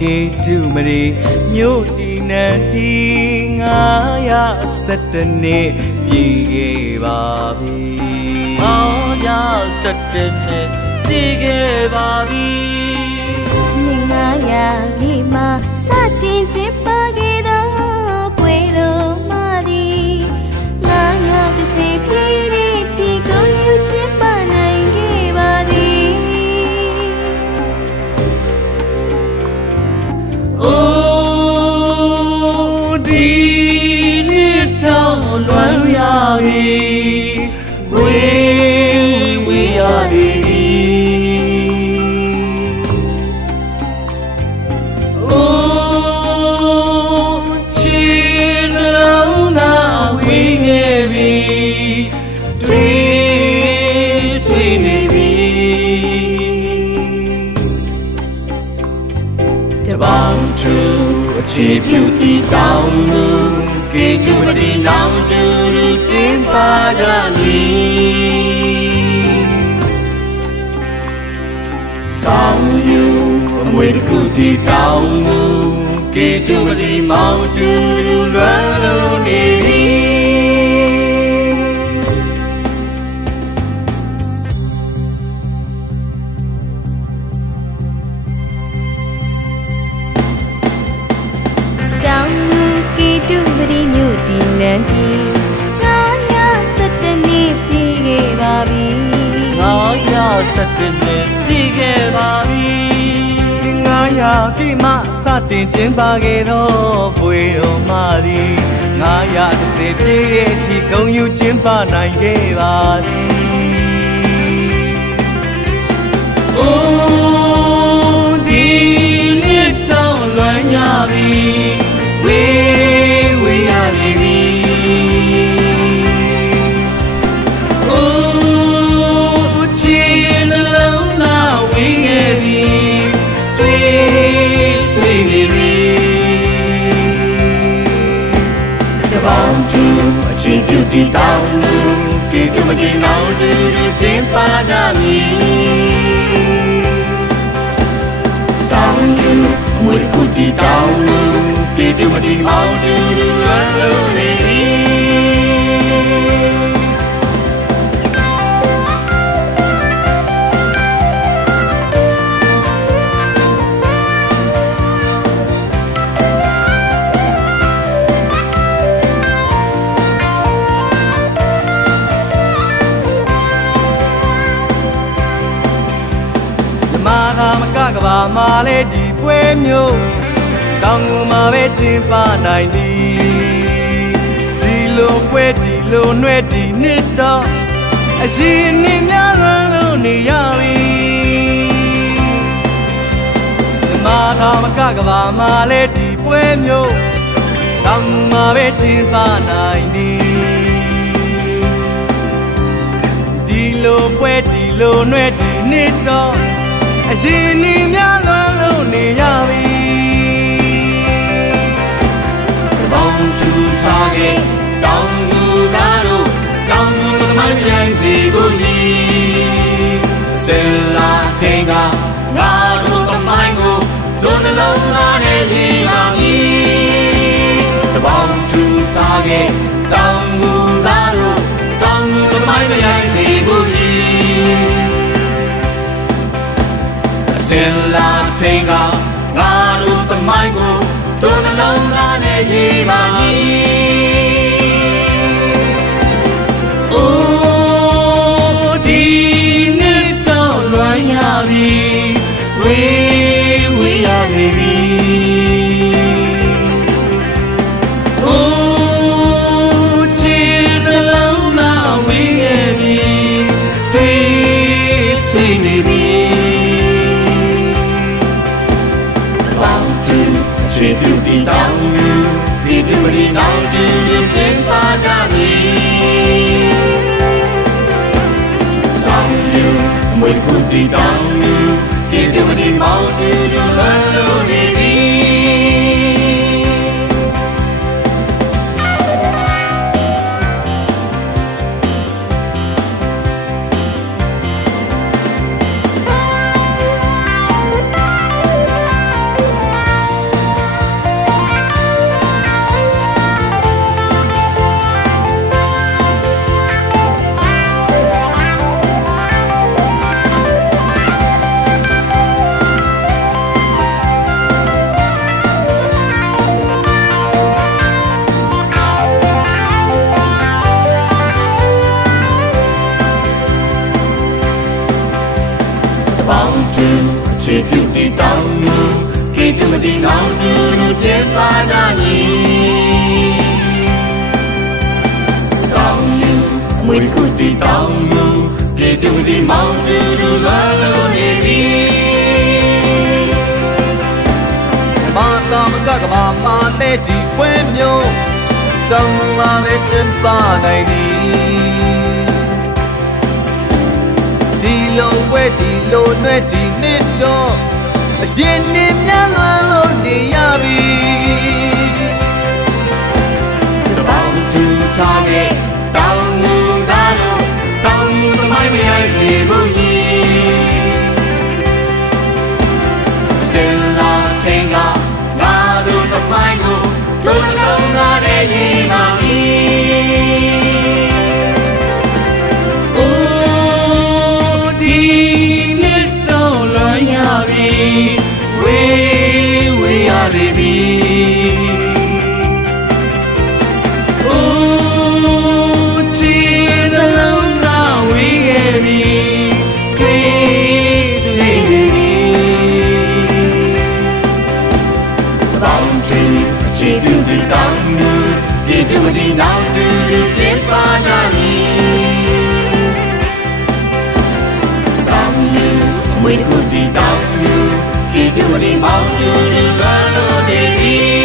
ကေတူမရီမြို့တီနန်တီ917နှစ်ပြည်ခဲ့ပါပြီ917နှစ်ပြည်ခဲ့ပါပြီ900ပြည့်မှာစတင်ကျင်းပခဲ့သောပွဲတော်မှာဒီ910ပြည့်တဲ့ဒီကိုယူကျင်းပနိုင်ခဲ့ပါသည်အိုးဒီနှစ်တောင်လွမ်းရပြီဝေးရနေပြီချီပြူတီတောင်းမှုကေတူမတီနောင်တူလူချင်းပါကြမည်ဆောင်ယူအမွေတခုတီတောင်းမှုကေတူမတီမောင်တူလူလွမ်းလို့နေပြီတူမရီမြို့တီနန်တီ917နှစ်ပြည့်ခဲ့ပါပြီ917နှစ်ပြည့်ခဲ့ပါပြီ900ပြည့်မှစတင်ကျင်းပခဲ့သောပွဲတော်မှာသည်910ပြည့်တဲ့အထိဂုဏ်ယူကျင်းပနိုင်ခဲ့ပါသည်အိုးဒီနှစ်တောင်လွမ်းရပြီဝေးရနေပြီအိုးချင်နှလုံးသားဝေးခဲ့ပြီတွေ့ဆွေးနေပြီတပေါင်းသူအချစ်ပြုတည်တောင်းလို့ကေတူမတီနောင်တူတူချင်းပါကြမည်ဆောင်ယူအမွေတခုတည်တောင်းလို့ကေတူမတီမောင်တူတူလွမ်းလို့နေပြီမာသာမကကဘာမာလေဒီပွဲမျိုးတောင်ငူမှာပဲကျင်းပနိုင်သည်ဒီလိုပွဲဒီလိုနှွဲဒီနှစ်တော့အရင်နှစ်များလွမ်းလို့နေရပြီမာသာမကကဘာမာလေဒီပွဲမျိုးတောင်ငူမှာပဲကျင်းပနိုင်သည်ဒီလိုပွဲဒီလိုနှွဲဒီနှစ်တော့အရင်နှစ်များလွမ်းလို့နေရပြီပေါင်းချူထားခဲ့တောင်ငူသားတို့တောင်ငူသမိုင်းမြိုင်စီကိုညီဆယ်လာချိန်ကငါတို့သမိုင်းကိုဒုနှလုံးသားနဲ့ရေးပါမည်ပေါင်းချူထားခဲ့တောင်ငူသားတို့တောင်ငူသမိုင်းမြိုင်စီကိုညီဆယ်လာချိန်ကငါတို့သမိုင်းကိုဒုနှလုံးသားနဲ့ရေးပါမည်အိုးဒီနှစ်တော့လွမ်းရပြီဝေးရနေပြီအိုးရှင်နှလုံးသားဝေးခဲ့ပြီတွေ့ဆွေးနေပြီချစ်ပြုတည်တောင်းလို့ဒီတူရီနောင်တူချင်းပါကြမည်ဆောင်ယူအမွေကူတည်တောင်းလို့ဒီတူရီမောင်တူလွမ်းလို့နေပြီ ချစ်ပြုတည်တောင်းမှုကေတုမတိနောင်တူတူချစ်ပါကြမည်ဆောင်ယူအမွေတစ်ခုတည်တောင်းမှုကေတုမတိမောင်တူတူလွားလို့နေပြီမာသာမကကဘာမာနဲ့ဒီပွဲမျိုးတောင်းမှုမှာပဲချစ်ပါနိုင်သည်ဒီလိုပွဲဒီလိုနှဲ့ဒီနှစ်တော့အရင်နှစ်များလွန်လို့နေရပြီတပေါင်းသူထားခဲ့တောင်းမှုသားတို့တောင်းမှုသမိုင်းမရိုက်စေဘူးကြီးစင်လာထင်ကငါတို့သမိုင်းကိုတို့လုံးလာတဲ့ရင်ပါပြီလေပြီအိုးချစ်နှလုံးသားဝေးခဲ့ပြီတွေ့စိတ်နေပြီပေါင်းချင်အချစ်ပြုတည်တောင်းမှုပြေတူမဒီနောင်တူချစ်ပါကြမည်ဆောင်ယူအမွေတစ်ခုတည်တောင်းမှုပြေတူမဒီမောင်တူလွန်လို့နေပြီ